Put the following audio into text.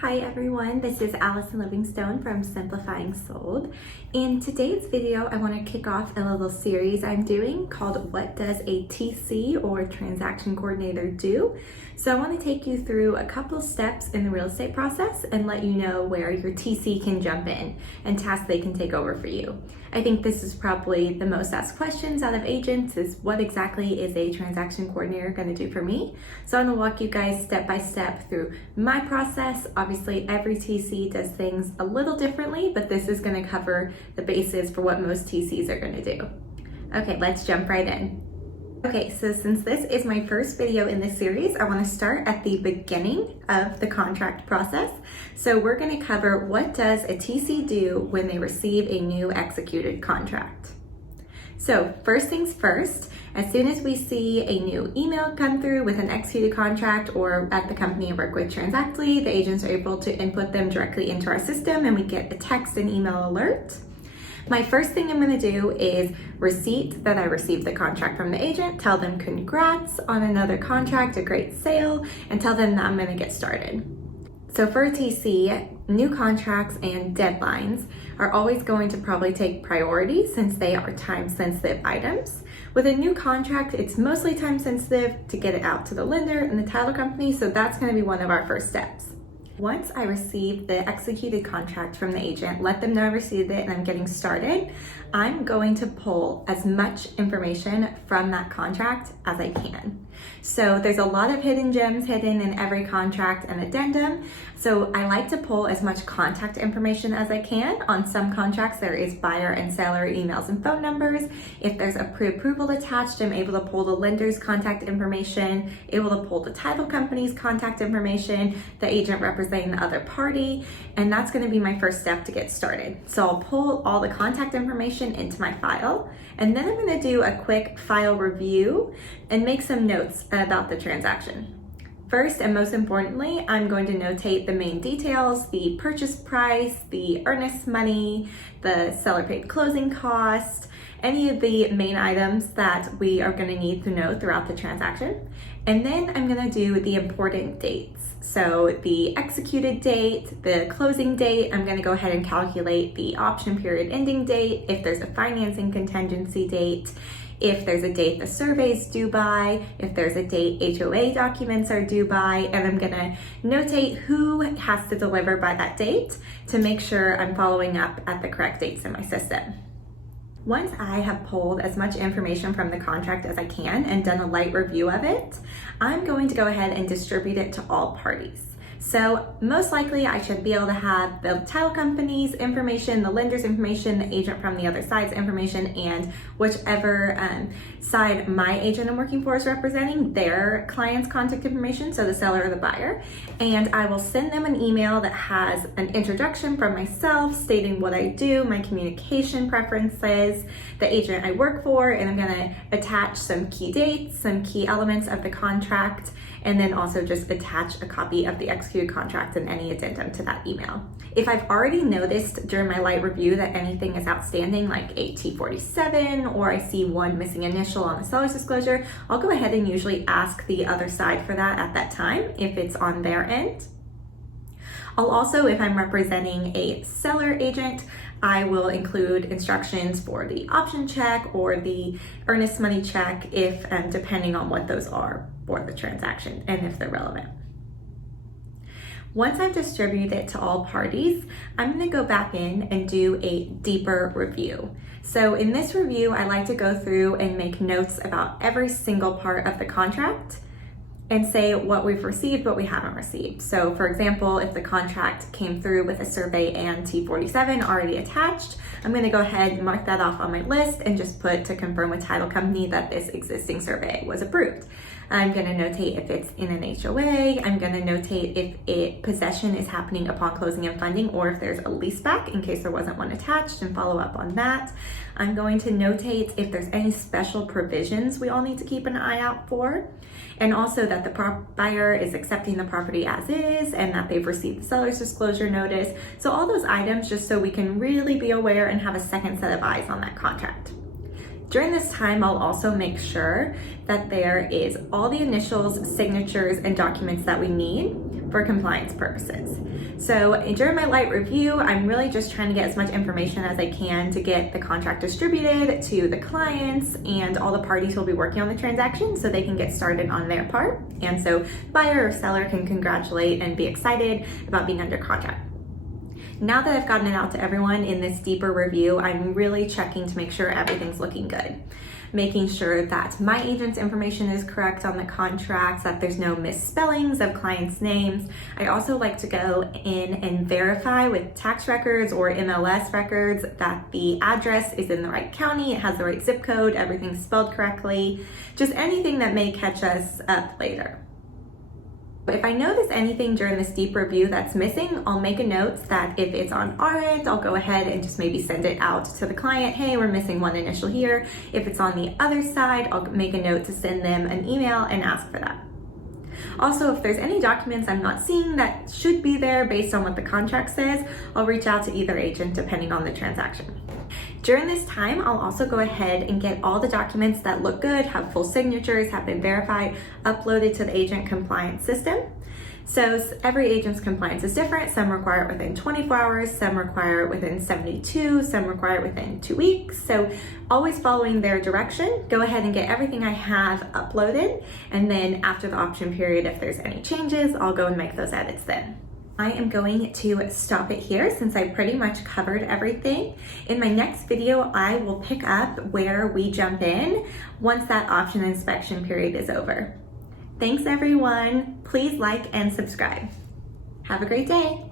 Hi everyone, this is Allison Livingstone from Simplifying Sold. In today's video, I want to kick off a little series I'm doing called What Does a TC or Transaction Coordinator Do? So I want to take you through a couple steps in the real estate process and let you know where your TC can jump in and tasks they can take over for you. I think this is probably the most asked questions out of agents is what exactly is a transaction coordinator going to do for me? So I'm going to walk you guys step by step through my process. Obviously, every TC does things a little differently, but this is going to cover the basis for what most TCs are going to do. Okay, let's jump right in. Okay, so since this is my first video in this series, I want to start at the beginning of the contract process. So we're going to cover what does a TC do when they receive a new executed contract. So first things first, as soon as we see a new email come through with an executed contract, or at the company I work with, Transactly, the agents are able to input them directly into our system and we get a text and email alert. My first thing I'm going to do is receipt that I received the contract from the agent, tell them congrats on another contract, a great sale, and tell them that I'm going to get started. So for a TC, new contracts and deadlines are always going to probably take priority since they are time-sensitive items. With a new contract, it's mostly time-sensitive to get it out to the lender and the title company, so that's going to be one of our first steps. Once I receive the executed contract from the agent, let them know I received it and I'm getting started, I'm going to pull as much information from that contract as I can. So there's a lot of hidden gems hidden in every contract and addendum. So I like to pull as much contact information as I can. On some contracts, there is buyer and seller emails and phone numbers. If there's a pre-approval attached, I'm able to pull the lender's contact information, able to pull the title company's contact information, the agent representing the other party, and that's going to be my first step to get started. So I'll pull all the contact information into my file, and then I'm going to do a quick file review and make some notes about the transaction. First and most importantly, I'm going to notate the main details, the purchase price, the earnest money, the seller paid closing cost, any of the main items that we are going to need to know throughout the transaction. And then I'm going to do the important dates. So the executed date, the closing date, I'm going to go ahead and calculate the option period ending date, if there's a financing contingency date, if there's a date the survey's due by, if there's a date HOA documents are due by, and I'm gonna notate who has to deliver by that date to make sure I'm following up at the correct dates in my system. Once I have pulled as much information from the contract as I can and done a light review of it, I'm going to go ahead and distribute it to all parties. So most likely I should be able to have the title company's information, the lender's information, the agent from the other side's information, and whichever side my agent I'm working for is representing, their client's contact information, so the seller or the buyer. And I will send them an email that has an introduction from myself stating what I do, my communication preferences, the agent I work for, and I'm gonna attach some key dates, some key elements of the contract, and then also just attach a copy of the executed contract and any addendum to that email. If I've already noticed during my light review that anything is outstanding, like a T47, or I see one missing initial on the seller's disclosure, I'll go ahead and usually ask the other side for that at that time if it's on their end. I'll also, if I'm representing a seller agent, I will include instructions for the option check or the earnest money check if depending on what those are for the transaction and if they're relevant. Once I've distributed it to all parties, I'm going to go back in and do a deeper review. So in this review, I like to go through and make notes about every single part of the contract and say what we've received, what we haven't received. So for example, if the contract came through with a survey and T47 already attached, I'm gonna go ahead and mark that off on my list and just put to confirm with title company that this existing survey was approved. I'm gonna notate if it's in an HOA, I'm gonna notate if possession is happening upon closing and funding, or if there's a lease back in case there wasn't one attached, and follow up on that. I'm going to notate if there's any special provisions we all need to keep an eye out for, and also that the buyer is accepting the property as is and that they've received the seller's disclosure notice. So all those items, just so we can really be aware and have a second set of eyes on that contract. During this time, I'll also make sure that there is all the initials, signatures, and documents that we need for compliance purposes. So during my light review, I'm really just trying to get as much information as I can to get the contract distributed to the clients and all the parties who will be working on the transaction so they can get started on their part. And so buyer or seller can congratulate and be excited about being under contract. Now that I've gotten it out to everyone in this deeper review, I'm really checking to make sure everything's looking good. Making sure that my agent's information is correct on the contracts, that there's no misspellings of clients' names. I also like to go in and verify with tax records or MLS records that the address is in the right county, it has the right zip code, everything's spelled correctly, just anything that may catch us up later. But if I notice anything during this deep review that's missing, I'll make a note that if it's on our end, I'll go ahead and just maybe send it out to the client. Hey, we're missing one initial here. If it's on the other side, I'll make a note to send them an email and ask for that. Also, if there's any documents I'm not seeing that should be there based on what the contract says, I'll reach out to either agent depending on the transaction. During this time, I'll also go ahead and get all the documents that look good, have full signatures, have been verified, uploaded to the agent compliance system. So every agent's compliance is different. Some require it within 24 hours, some require it within 72, some require it within 2 weeks. So always following their direction, go ahead and get everything I have uploaded. And then after the option period, if there's any changes, I'll go and make those edits then. I am going to stop it here since I pretty much covered everything. In my next video, I will pick up where we jump in once that option inspection period is over. Thanks everyone. Please like and subscribe. Have a great day.